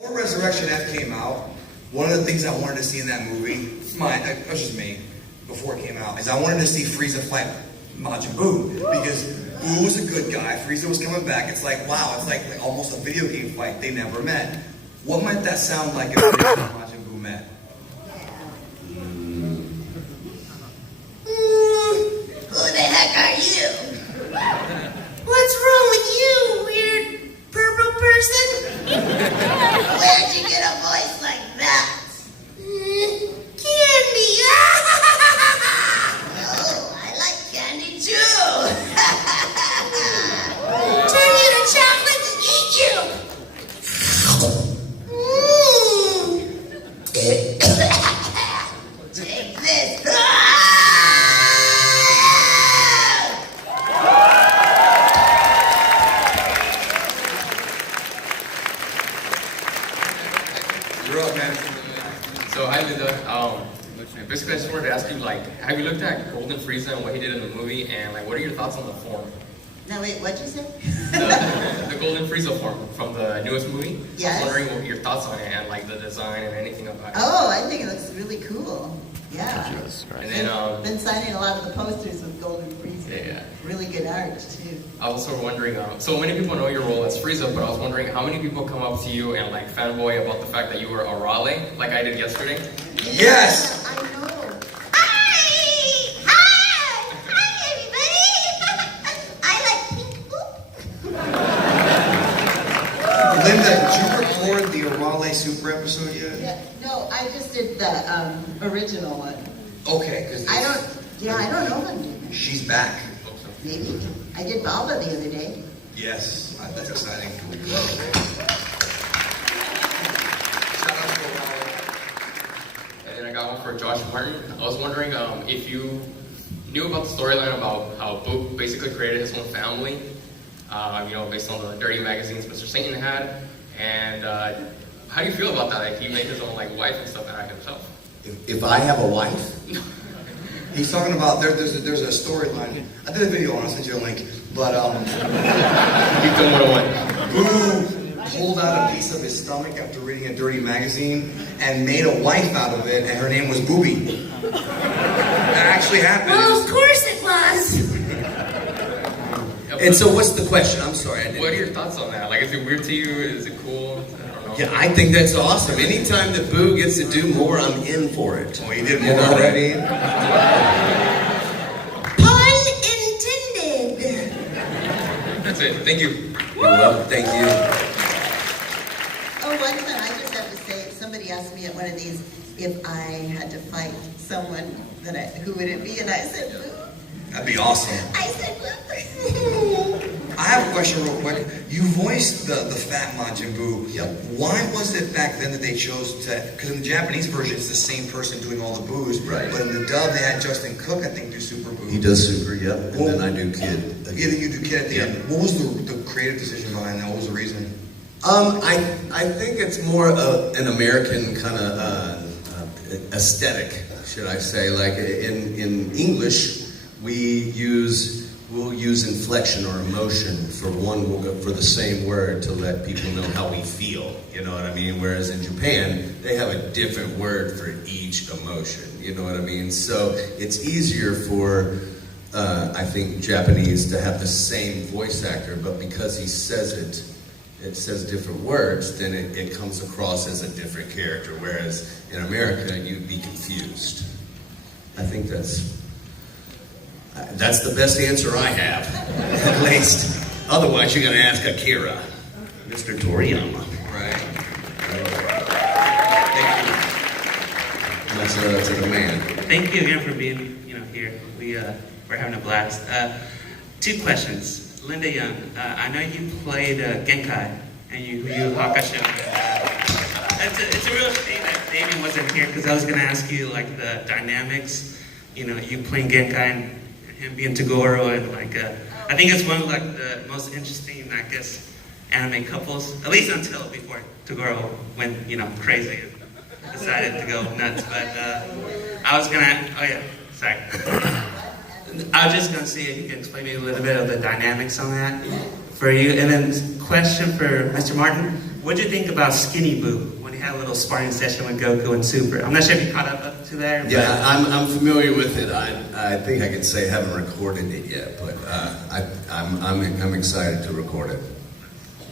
Before Resurrection F came out, one of the things I wanted to see in that movie, that's just me, before it came out, is I wanted to see Frieza fight Majin Buu. Because Buu was a good guy, Frieza was coming back. It's like, wow, it's like almost a video game fight. They never met. What might that sound like if Frieza and Majin Buu met? Who the heck are you? What's wrong with you, weird purple person? Where'd you get a voice like that? Candy! Oh, I like candy too! Turn you to chocolate and eat you! Take this! You're up, man. So hi Linda. Basically I just wanted to ask you, like, have you looked at Golden Frieza and what he did in the movie, and like, what are your thoughts on the form? No, wait, what'd you say? The Golden Frieza form from the newest movie. Yes. I was wondering what your thoughts on it and like the design and anything about it. Oh, I think it looks really cool. Yeah. And then Been signing a lot of the posters with Golden Frieza. Yeah. Really good art too. I was also wondering, so many people know your role as Frieza, but I was wondering how many people come up to you and like fanboy about the fact that you were a Raleigh, like I did yesterday. Yes! I know. Hi, everybody. I like pink. Linda, did you record the Arale Super episode yet? Yeah, no, I just did the original one. Okay, because I don't know them, dude. she's back. Maybe. I did Baba the other day. Yes, that's exciting. Shout out to Arale. And then I got one for Josh Martin. I was wondering if you knew about the storyline about how Book basically created his own family, based on the dirty magazines Mr. Satan had. And how do you feel about that? Like, he made his own like wife and stuff out of himself. If I have a wife? He's talking about there's a storyline. I did a video on it, I'll send you a link. But Keep them 101. Boo pulled out a piece of his stomach after reading a dirty magazine and made a wife out of it, and her name was Booby. That actually happened. Oh, of course it was. And so what's the question? I'm sorry. What are your thoughts on that? Like, is it weird to you? Is it cool? I don't know. Yeah, I think that's awesome. Anytime that Boo gets to do more, I'm in for it. Well, you did more already. Pun intended. That's it. Thank you. You're welcome. Thank you. Oh, one time I just have to say, somebody asked me at one of these if I had to fight someone, who would it be? And I said, Boo. That'd be awesome. I said, Boo. I have a question real quick. You voiced the fat Majin Buu. Yep. Why was it back then that they chose to, because in the Japanese version it's the same person doing all the Boos, Right. but in the dub they had Justin Cook, I think, do Super Boo. He does Super, yep. And then I do Kid. Either you do Kid at the Yep. end. What was the creative decision behind that? What was the reason? I think it's more of an American kind of aesthetic, should I say. Like in English, we'll use inflection or emotion for for the same word to let people know how we feel. You know what I mean? Whereas in Japan, they have a different word for each emotion. You know what I mean? So it's easier for I think Japanese to have the same voice actor, but because he says it says different words, then it comes across as a different character. Whereas in America, you'd be confused. I think that's the best answer I have, at least. Otherwise, you're going to ask Akira, Mr. Toriyama. Right. That's to the man. Thank you again for being, here. We're having a blast. Two questions. Linda Young, I know you played Genkai and you Hakusho. It's a real shame that Damien wasn't here because I was going to ask you like the dynamics. You playing Genkai and him being Toguro, and I think it's one of like the most interesting, I guess, anime couples, at least before Toguro went, crazy and decided to go nuts. But I was gonna, sorry. I was just gonna see if you can explain me a little bit of the dynamics on that for you. And then question for Mr. Martin, What'd you think about Skinny Boo when he had a little sparring session with Goku and Super? I'm not sure if you caught up to there. Yeah, I'm familiar with it. I think I could say I haven't recorded it yet, but I'm excited to record it.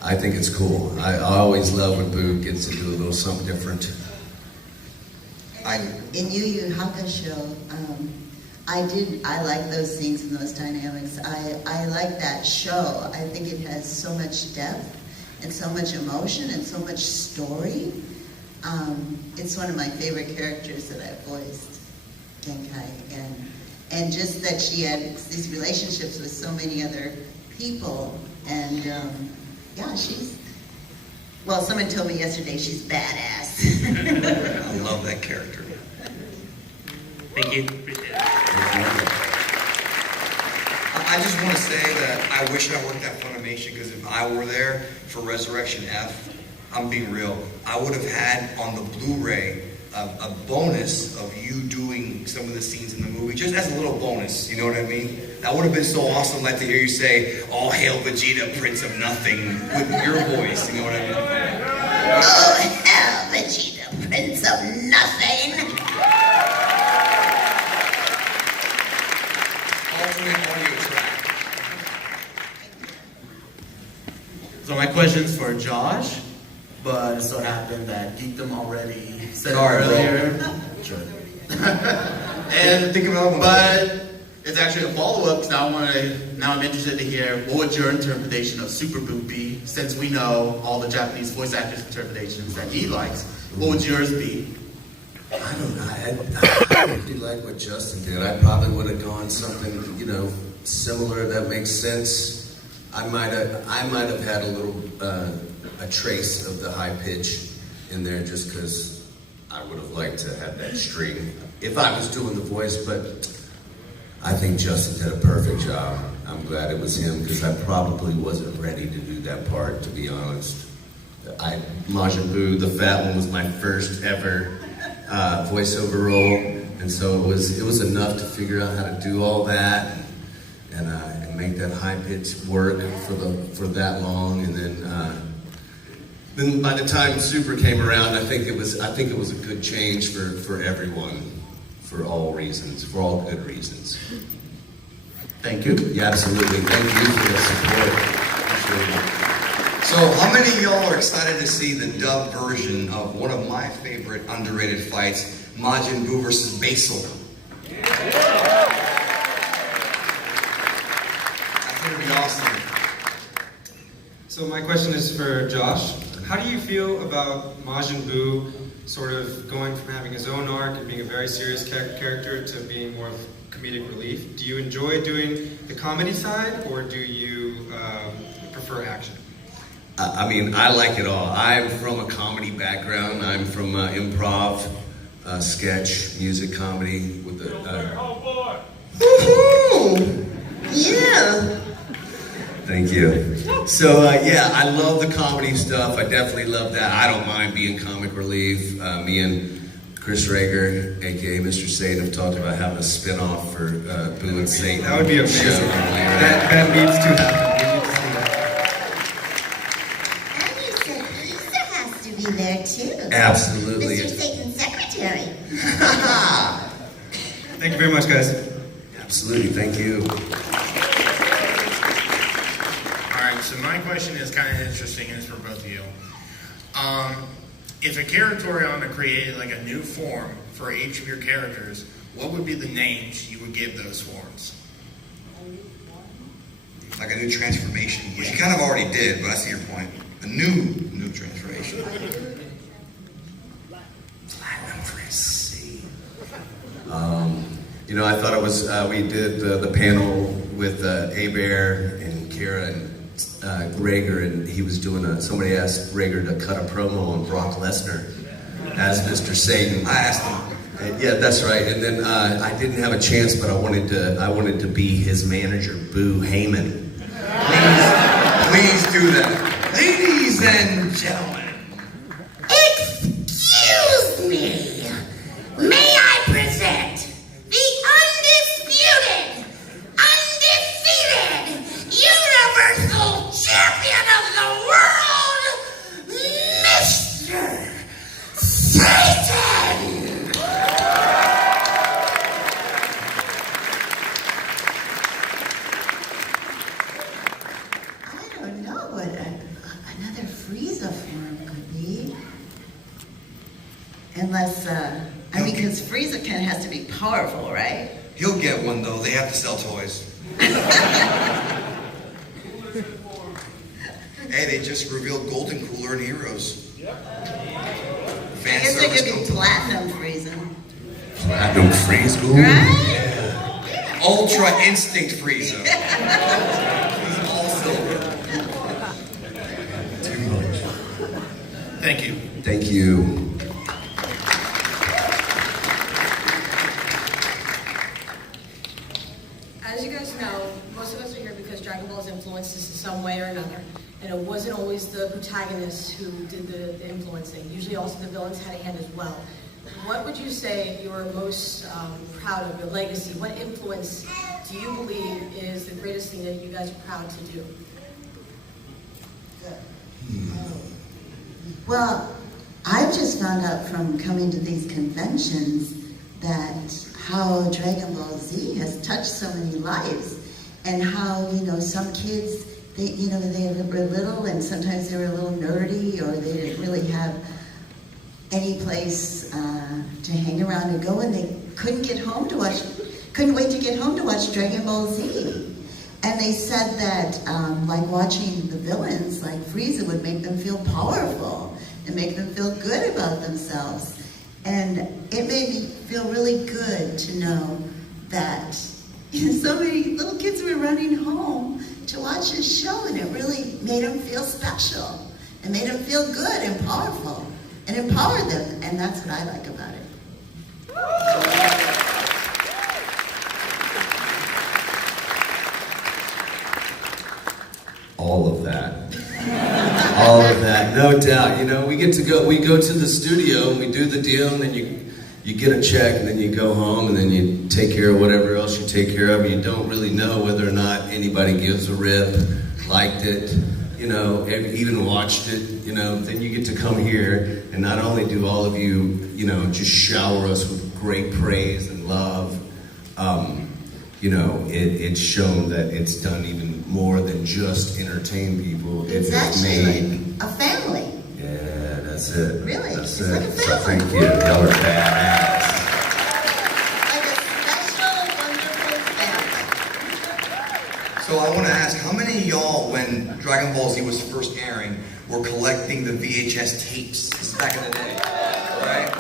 I think it's cool. I always love when Boo gets to do a little something different. In Yu Yu Hakusho, I like those scenes and those dynamics. I like that show. I think it has so much depth and so much emotion and so much story. It's one of my favorite characters that I've voiced, Genkai, and just that she had these relationships with so many other people, and yeah, well, someone told me yesterday she's badass. I love that character. Thank you. Appreciate it. I just want to say that I wish I worked at Funimation, because if I were there for Resurrection F, I'm being real, I would have had on the Blu-ray a bonus of you doing some of the scenes in the movie, just as a little bonus, you know what I mean? That would have been so awesome, like to hear you say, "All hail Vegeta, Prince of Nothing," with your voice, you know what I mean? Oh, hell, Vegeta, Prince of Nothing! Ultimate audio track. So my question's for Josh, but it so happened that Geekdom already said Sorry, it earlier. Sure. And Think about it. but it's actually a follow-up, because now I'm interested to hear what would your interpretation of Super Boot be, since we know all the Japanese voice actors' interpretations that he likes. What would yours be? I don't know. I really like what Justin did. I probably would have gone something, similar. That makes sense. I might have had a little a trace of the high pitch in there, just because I would have liked to have that string if I was doing the voice. But I think Justin did a perfect job. I'm glad it was him, because I probably wasn't ready to do that part, to be honest. Majin Buu, the fat one, was my first ever voiceover role, and so it was enough to figure out how to do all that and make that high pitch work for that long. And then by the time Super came around, I think it was a good change for everyone, for all good reasons. Thank you. Yeah, absolutely. Thank you for the support. Appreciate it. So, how many of y'all are excited to see the dub version of one of my favorite underrated fights, Majin Buu versus Basil? That's gonna be awesome. So my question is for Josh. How do you feel about Majin Buu sort of going from having his own arc and being a very serious character to being more of comedic relief? Do you enjoy doing the comedy side, or do you prefer action? I mean, I like it all. I'm from a comedy background. I'm from improv, sketch, music, comedy with the. Woohoo! Yeah. Thank you. So yeah, I love the comedy stuff. I definitely love that. I don't mind being comic relief. Me and Chris Rager, aka Mr. Satan, have talked about having a spin-off for Boo and Satan. That would be amazing. That needs to happen. And you said Lisa has to be there too. Absolutely. Mr. Satan's secretary. Thank you very much, guys. Absolutely. Thank you. Alright, so my question is kind of interesting, and it's for both of you. If a Curatoriana created like a new form for each of your characters, what would be the names you would give those forms? Like a new transformation, which you kind of already did, but I see your point. A new transformation. Platinum Prince. I thought it was, we did the panel with A-Bear and Kira and Rager, and he was doing somebody asked Rager to cut a promo on Brock Lesnar as Mr. Satan. I asked him. Yeah, that's right. And then I didn't have a chance, but I wanted to be his manager, Boo Heyman. Please do that. Ladies and gentlemen. Excuse me. May I present the undisputed, undefeated, universal champion of the world, Unless, I mean, because Frieza kind of has to be powerful, right? He'll get one though. They have to sell toys. Hey, they just revealed Golden Cooler and Heroes. I Fan guess there service could be comes to life. Platinum Frieza. Platinum freeze cool. Right? Ultra Instinct Frieza. He's all silver. Too much. Thank you. Thank you. As you guys know, most of us are here because Dragon Ball has influenced us in some way or another. And it wasn't always the protagonists who did the influencing. Usually also the villains had a hand as well. What would you say you're most proud of, your legacy? What influence do you believe is the greatest thing that you guys are proud to do? Well, I've just found out from coming to these conventions that how Dragon Ball Z has touched so many lives, and how, you know, some kids, they were little and sometimes they were a little nerdy, or they didn't really have any place to hang around and go, and they couldn't wait to get home to watch Dragon Ball Z. And they said that like watching the villains like Frieza would make them feel powerful and make them feel good about themselves. And it made me feel really good to know that so many little kids were running home to watch this show, and it really made them feel special and made them feel good and powerful and empowered them. And that's what I like about it. All of that. All of that, no doubt. You know, we go to the studio and we do the deal, and then you get a check, and then you go home, and then you take care of whatever else you take care of. You don't really know whether or not anybody gives a rip, liked it, you know, even watched it, you know. Then you get to come here, and not only do all of you, you know, just shower us with great praise and love, you know, it's shown that it's done even more than just entertain people. It's actually like a family. Yeah, that's it. Really? That's It's it. like a So family. thank you. Y'all are badass. Like a special, wonderful family. So I want to ask, how many of y'all, when Dragon Ball Z was first airing, were collecting the VHS tapes? This is back in the day, right?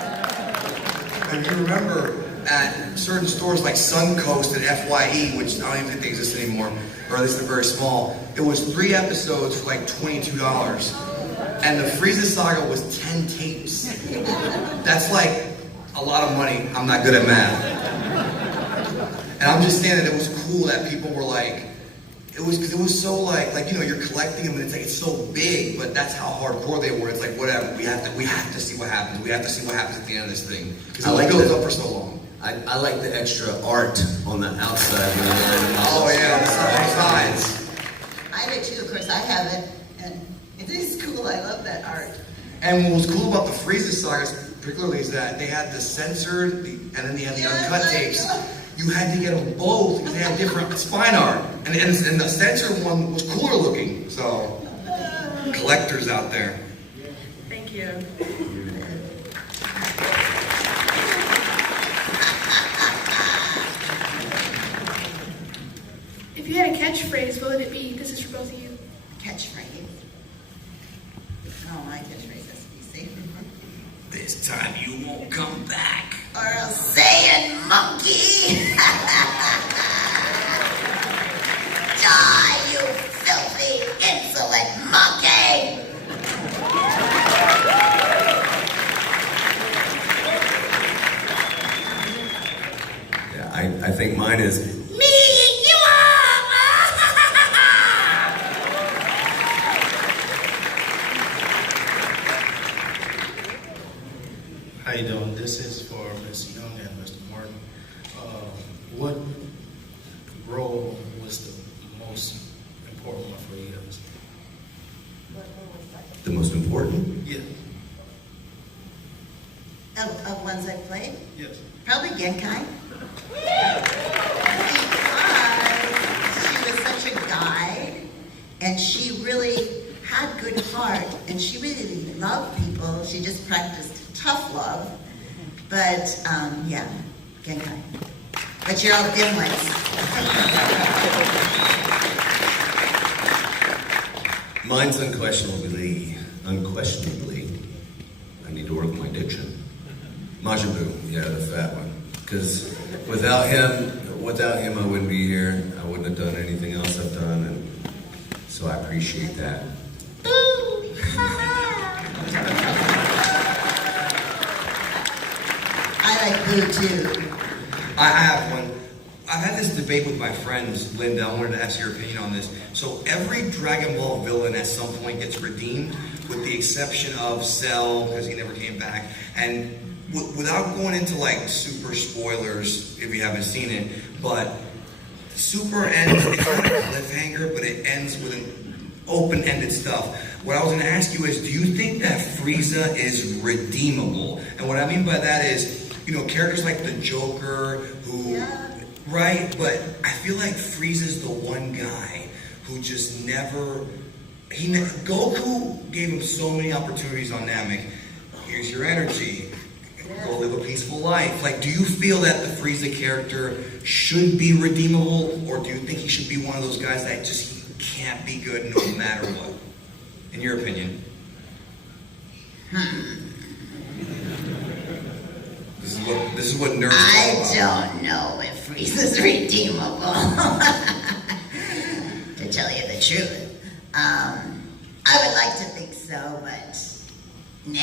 And you remember at certain stores like Suncoast and FYE, which I don't even think they exist anymore, or at least they're very small, it was 3 episodes for like $22. And the Frieza Saga was 10 tapes. That's like a lot of money. I'm not good at math. And I'm just saying that it was cool that people were like, it was so like, you know, you're collecting them and it's like, it's so big, but that's how hardcore they were. It's like, whatever, we have to see what happens. We have to see what happens at the end of this thing. Because it builds up for so long. I like the extra art on the outside when you line them up. Oh yeah, the sides. I do too, of course. I have it, and it is cool. I love that art. And what was cool about the Frieza sagas, particularly, is that they had the censored, and then they had the uncut tapes. You had to get them both because they had different spine art, and the censored one was cooler looking. So, collectors out there. Thank you. If you had a catchphrase, what would it be? This is for both of you. Catchphrase. Oh, my catchphrases. You see? This time you won't come back. Or a saying monkey. Die, you filthy, insolent monkey. Yeah, I think mine is Me, you How you doing? This is for Ms. Young and Mr. Martin. What role was the most important one for you guys? the most important. Yeah. Of ones I played? Yes. Probably Genkai. Because she was such a guide, and she really had good heart, and she really loved people. She just practiced tough love. But, yeah, Genkai. But you're all dimwits. Mine's unquestionably, I need to work my diction. Majin Buu, yeah, the fat one. Because without him, I wouldn't be here. I wouldn't have done anything else I've done, and so I appreciate that. I like Boo too. I have one. I've had this debate with my friends, Linda. I wanted to ask your opinion on this. So every Dragon Ball villain at some point gets redeemed, with the exception of Cell, because he never came back. And without going into like super spoilers, if you haven't seen it, but Super ends, it's not a cliffhanger, but it ends with an open-ended stuff. What I was going to ask you is, do you think that Frieza is redeemable? And what I mean by that is, you know, characters like the Joker, who, right? But I feel like Frieza's the one guy who just never, Goku gave him so many opportunities on Namek. Here's your energy. Go live a peaceful life. Like, do you feel that the Frieza character should be redeemable, or do you think he should be one of those guys that just can't be good no matter what? In your opinion? This is what nerds talk about. I don't know if Frieza's redeemable. To tell you the truth. I would like to think so, but nah.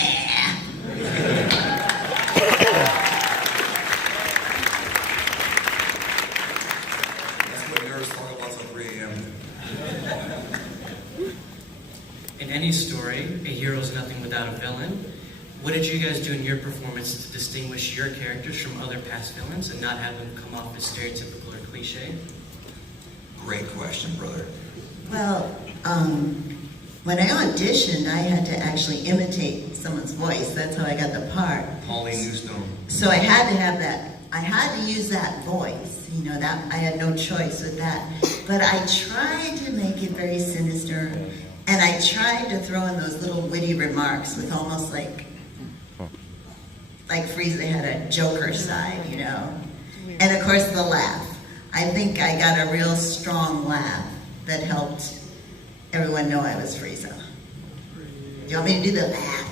That's what nerds talk about till 3 a.m. In any story, a hero is nothing without a villain. What did you guys do in your performance to distinguish your characters from other past villains and not have them come off as stereotypical or cliche? Great question, brother. Well, when I auditioned, I had to actually imitate someone's voice. That's how I got the part. Pauline Newstone. So I had to have that. I had to use that voice. You know, that I had no choice with that. But I tried to make it very sinister, and I tried to throw in those little witty remarks with almost like Frieza had a Joker side, you know. And of course the laugh. I think I got a real strong laugh that helped everyone know I was Frieza. Do you want me to do the laugh?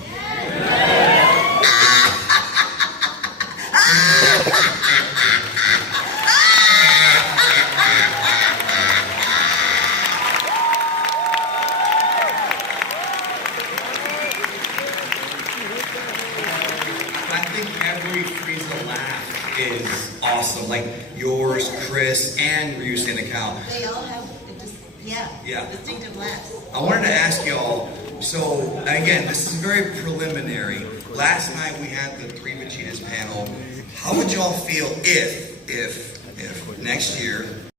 I think every Frieza laugh is awesome. Like yours, Chris, and Ryu Senekal. They all have, Yeah. distinctive laughs. I wanted to ask y'all, so again, this is very preliminary. Last night we had the 3 Vegetas panel. How would y'all feel if next year